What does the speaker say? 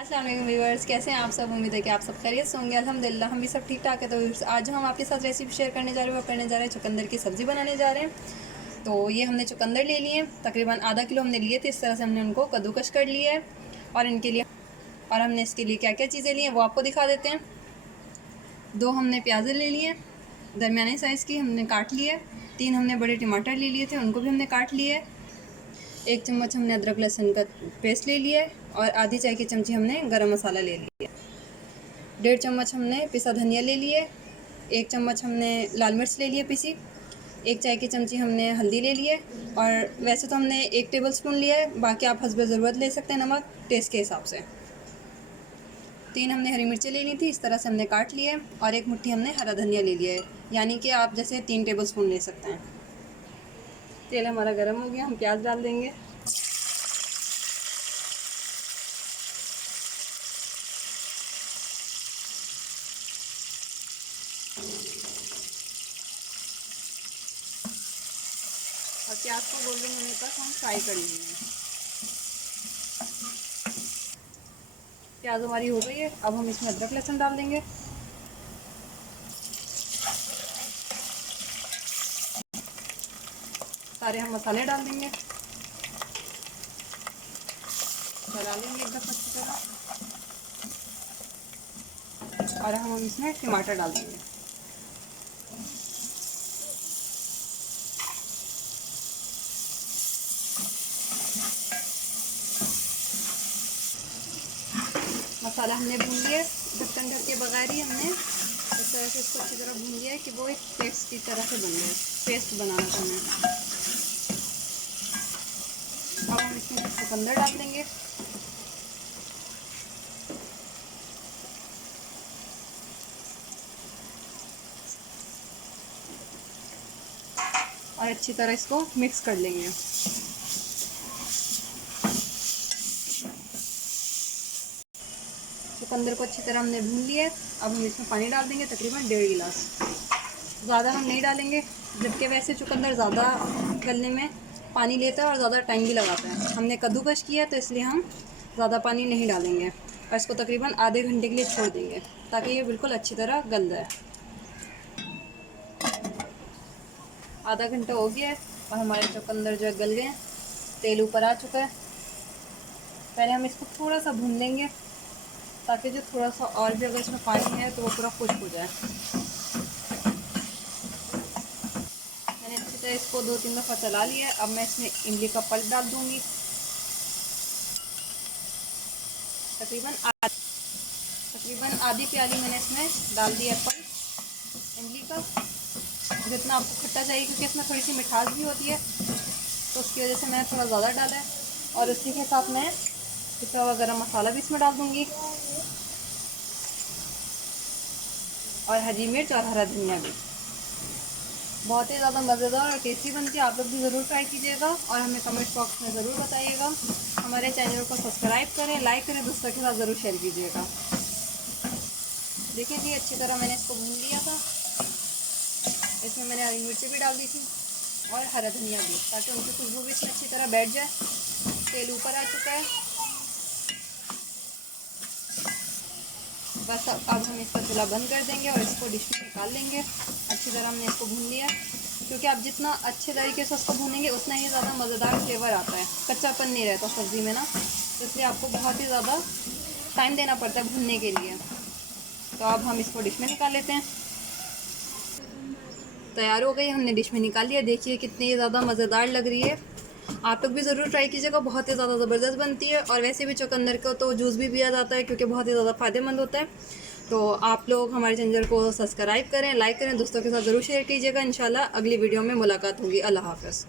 अस्सलाम वालेकुम व्यूअर्स, कैसे हैं आप सब। उम्मीद है कि आप सब खैरियत से होंगे। अल्हम्दुलिल्लाह हम भी सब ठीक ठाक है। तो आज हम आपके साथ रेसिपी शेयर करने जा रहे हैं। वो करने जा रहे हैं चुकंदर की सब्ज़ी बनाने जा रहे हैं। तो ये हमने चुकंदर ले लिए, तकरीबन आधा किलो हमने लिए थे। इस तरह से हमने उनको कद्दूकश कर लिया है। और हमने इसके लिए क्या क्या चीज़ें ली हैं वो आपको दिखा देते हैं। 2 हमने प्याज़ें ले लिए दरमियाने साइज़ की, हमने काट लिए। 3 हमने बड़े टमाटर ले लिए थे, उनको भी हमने काट लिए। 1 चम्मच हमने अदरक लहसुन का पेस्ट ले लिया है। और आधी चाय की चमची हमने गरम मसाला ले लिया। 1.5 चम्मच हमने पिसा धनिया ले लिए। 1 चम्मच हमने लाल मिर्च ले लिए पिसी। 1 चाय की चमची हमने हल्दी ले लिए। और वैसे तो हमने 1 टेबल स्पून लिया है, बाकी आप हस्ब ज़रूरत ले सकते हैं नमक टेस्ट के हिसाब से। 3 हमने हरी मिर्चें ले ली थी, इस तरह से हमने काट लिए। और 1 मुट्ठी हमने हरा धनिया ले लिया है, यानी कि आप जैसे 3 टेबल स्पून ले सकते हैं। तेल हमारा गर्म हो गया, हम प्याज डाल देंगे। और प्याज को गोल्डन होने तक हम फ्राई कर लेंगे। प्याज हमारी हो गई है, अब हम इसमें अदरक लहसुन डाल देंगे। सारे हम मसाले डाल देंगे, चला लेंगे एकदम अच्छी तरह। और हम इसमें टमाटर डाल देंगे। मसाला हमने भून लिया, ढक्कन ढक के बगैर ही हमने इस तरह से इसको अच्छी तरह भून लिया है कि वो एक पेस्ट की तरह से बन जाए। पेस्ट बनाना था हमें। अब हम इसमें चुकंदर डाल देंगे। और अच्छी तरह इसको मिक्स कर लेंगे। चुकंदर को अच्छी तरह हमने भून लिया है। अब हम इसमें पानी डाल देंगे, तकरीबन 1.5 गिलास। ज़्यादा हम नहीं डालेंगे, जबकि वैसे चुकंदर ज़्यादा गलने में पानी लेता है और ज़्यादा टाइम भी लगाता है। हमने कद्दूकश किया है तो इसलिए हम ज़्यादा पानी नहीं डालेंगे। और इसको तकरीबन आधे घंटे के लिए छोड़ देंगे ताकि ये बिल्कुल अच्छी तरह गल जाए। आधा घंटा हो गया है और हमारे चुकंदर जो गल गए, तेल ऊपर आ चुका है। पहले हम इसको थोड़ा सा भून लेंगे ताकि जो थोड़ा सा और भी अगर इसमें पानी है तो वो पूरा खुश्क हो जाए। मैंने अच्छी तरह इसको 2-3 दफ़ा चला लिया है। अब मैं इसमें इमली का पल्प डाल दूंगी, तकरीबन आधी प्याली मैंने इसमें डाल दिया पल्प इमली का। जितना आपको खट्टा चाहिए, क्योंकि इसमें थोड़ी सी मिठास भी होती है तो उसकी वजह से मैंने थोड़ा ज़्यादा डाला है। और उसी के साथ मैं पिसा हुआ गरम मसाला भी इसमें डाल दूंगी, और हरी मिर्च और हरा धनिया भी। बहुत ही ज़्यादा मज़ेदार और टेस्टी बनती है। आप लोग भी ज़रूर ट्राई कीजिएगा और हमें कमेंट बॉक्स में ज़रूर बताइएगा। हमारे चैनल को सब्सक्राइब करें, लाइक करें, दोस्तों के साथ ज़रूर शेयर कीजिएगा। देखिए जी, अच्छी तरह मैंने इसको भून लिया था। इसमें मैंने हरी मिर्ची भी डाल दी थी और हरा धनिया भी, ताकि उनकी खुशबू भी इसमें अच्छी तरह बैठ जाए। तेल ऊपर आ चुका है। बस अब हम इसका चूल्हा बंद कर देंगे और इसको डिश में निकाल लेंगे। अच्छी तरह हमने इसको भून लिया, क्योंकि आप जितना अच्छे तरीके से उसको भूनेंगे उतना ही ज़्यादा मज़ेदार फ्लेवर आता है। कच्चापन नहीं रहता सब्ज़ी में ना, इसलिए आपको बहुत ही ज़्यादा टाइम देना पड़ता है भूनने के लिए। तो अब हम इसको डिश में निकाल लेते हैं। तैयार हो गई, हमने डिश में निकाल लिया। देखिए कितनी ज़्यादा मज़ेदार लग रही है। आप लोग भी ज़रूर ट्राई कीजिएगा, बहुत ही ज़्यादा ज़बरदस्त बनती है। और वैसे भी चुकंदर को तो जूस भी पिया जाता है, क्योंकि बहुत ही ज़्यादा फ़ायदेमंद होता है। तो आप लोग हमारे चैनल को सब्सक्राइब करें, लाइक करें, दोस्तों के साथ ज़रूर शेयर कीजिएगा। इंशाल्लाह अगली वीडियो में मुलाकात होगी। अल्लाह हाफ़िज़।